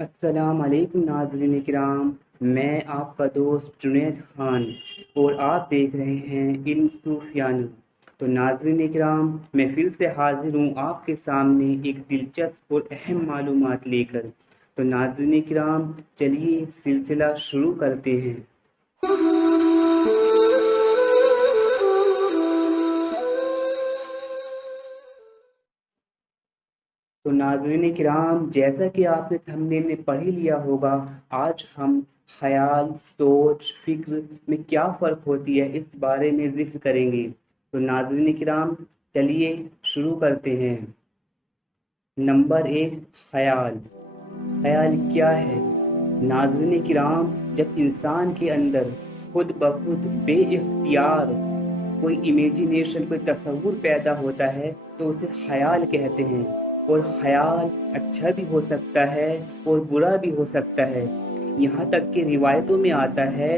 السلام علیکم ناظرین کرام، میں آپ کا دوست جنید خان اور آپ دیکھ رہے ہیں علم صوفیانہ۔ تو ناظرین کرام، میں پھر سے حاضر ہوں آپ کے سامنے ایک دلچسپ اور اہم معلومات لے کر۔ تو ناظرین کرام، چلیے سلسلہ شروع کرتے ہیں۔ تو ناظرین کرام، جیسا کہ آپ نے تھمبنیل میں پڑھ ہی لیا ہوگا، آج ہم خیال، سوچ، فکر میں کیا فرق ہوتی ہے اس بارے میں ذکر کریں گے۔ تو ناظرین کرام، چلیے شروع کرتے ہیں۔ نمبر 1، خیال۔ خیال کیا ہے؟ ناظرین کرام، جب انسان کے اندر خود بخود بے اختیار کوئی امیجینیشن، کوئی تصور پیدا ہوتا ہے تو اسے خیال کہتے ہیں۔ اور خیال اچھا بھی ہو سکتا ہے اور برا بھی ہو سکتا ہے۔ یہاں تک کہ روایتوں میں آتا ہے،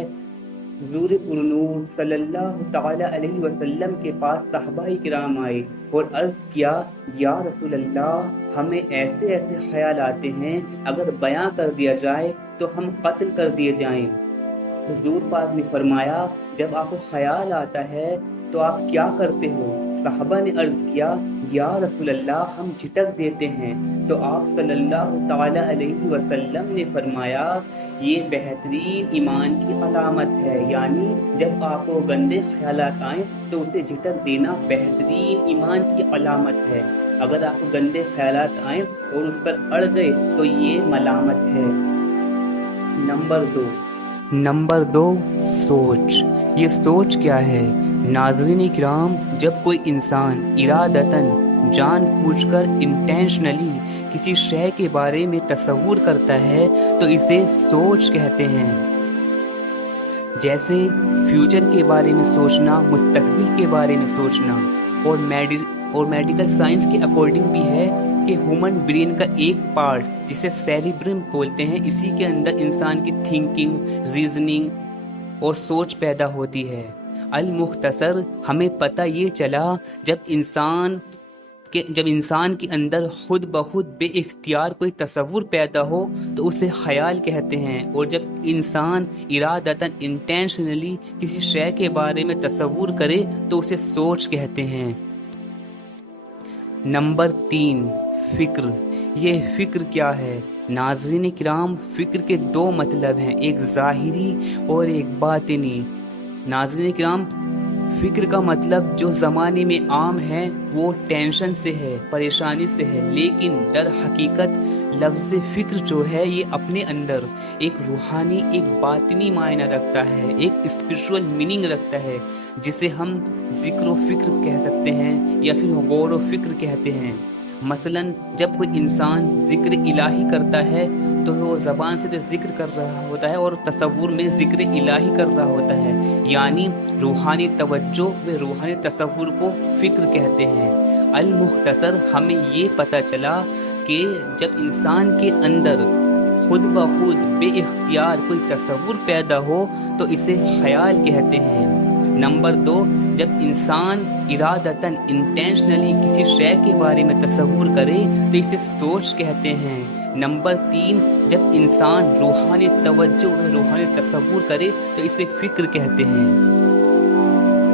حضور پرنور صلی اللہ تعالی علیہ وسلم کے پاس صحابہ کرام آئے اور عرض کیا، یا رسول اللہ، ہمیں ایسے ایسے خیال آتے ہیں، اگر بیاں کر دیا جائے تو ہم قتل کر دیے جائیں۔ حضور پاک نے فرمایا، جب آپ کو خیال آتا ہے تو آپ کیا کرتے ہو؟ صحابہ نے عرض کیا، یا رسول اللہ، ہم جھٹک دیتے ہیں۔ تو آپ صلی اللہ تعالی علیہ وسلم نے فرمایا، یہ بہترین ایمان کی علامت ہے، یعنی جب آپ کو گندے خیالات آئیں تو اسے جھٹک دینا بہترین ایمان کی علامت ہے۔ اگر آپ کو گندے خیالات آئیں اور اس پر اڑ گئے تو یہ ملامت ہے۔ نمبر دو، سوچ۔ یہ سوچ کیا ہے؟ ناظرین کرام، جب کوئی انسان ارادتاً، جان بوجھ کر، انٹینشنلی کسی شے کے بارے میں تصور کرتا ہے تو اسے سوچ کہتے ہیں۔ جیسے فیوچر کے بارے میں سوچنا، مستقبل کے بارے میں سوچنا۔ اور میڈیکل سائنس کے اکارڈنگ بھی ہے کہ ہیومن برین کا ایک پارٹ جسے سیریبرم بولتے ہیں، اسی کے اندر انسان کی تھنکنگ، ریزننگ اور سوچ پیدا ہوتی ہے۔ المختصر، ہمیں پتہ یہ چلا، جب انسان کے اندر خود بخود بے اختیار کوئی تصور پیدا ہو تو اسے خیال کہتے ہیں، اور جب انسان ارادتاً، انٹینشنلی کسی شے کے بارے میں تصور کرے تو اسے سوچ کہتے ہیں۔ نمبر 3، فکر۔ یہ فکر کیا ہے؟ ناظرین کرام، فکر کے دو مطلب ہیں، ایک ظاہری اور ایک باطنی۔ ناظرین کرام، فکر کا مطلب جو زمانے میں عام ہے وہ ٹینشن سے ہے، پریشانی سے ہے، لیکن در حقیقت لفظ فکر جو ہے یہ اپنے اندر ایک روحانی، ایک باطنی معنی رکھتا ہے، ایک اسپرچول میننگ رکھتا ہے، جسے ہم ذکر و فکر کہہ سکتے ہیں یا پھر غور و فکر کہتے ہیں۔ مثلا جب کوئی انسان ذکر الہی کرتا ہے تو وہ زبان سے ذکر کر رہا ہوتا ہے اور تصور میں ذکر الہی کر رہا ہوتا ہے، یعنی روحانی توجہ و روحانی تصور کو فکر کہتے ہیں۔ المختصر، ہمیں یہ پتہ چلا کہ جب انسان کے اندر خود بخود بے اختیار کوئی تصور پیدا ہو تو اسے خیال کہتے ہیں۔ نمبر 2، جب انسان ارادتاً، انٹینشنلی کسی شے کے بارے میں تصور کرے تو اسے سوچ کہتے ہیں۔ نمبر 3، جب انسان روحانی توجہ و روحانی تصور کرے تو اسے فکر کہتے ہیں۔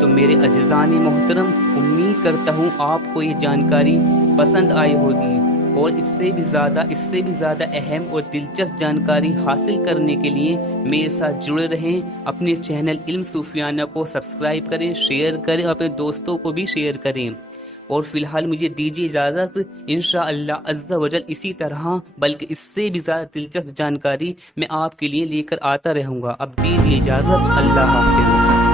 تو میرے عزیزان محترم، امید کرتا ہوں آپ کو یہ جانکاری پسند آئی ہوگی، اور اس سے بھی زیادہ اہم اور دلچسپ جانکاری حاصل کرنے کے لیے میرے ساتھ جڑے رہیں۔ اپنے چینل علم صوفیانہ کو سبسکرائب کریں، شیئر کریں، اور اپنے دوستوں کو بھی شیئر کریں۔ اور فی الحال مجھے دیجیے اجازت، انشاءاللہ عز و جل اسی طرح بلکہ اس سے بھی زیادہ دلچسپ جانکاری میں آپ کے لیے لے کر آتا رہوں گا۔ اب دیجیے اجازت، اللہ حافظ۔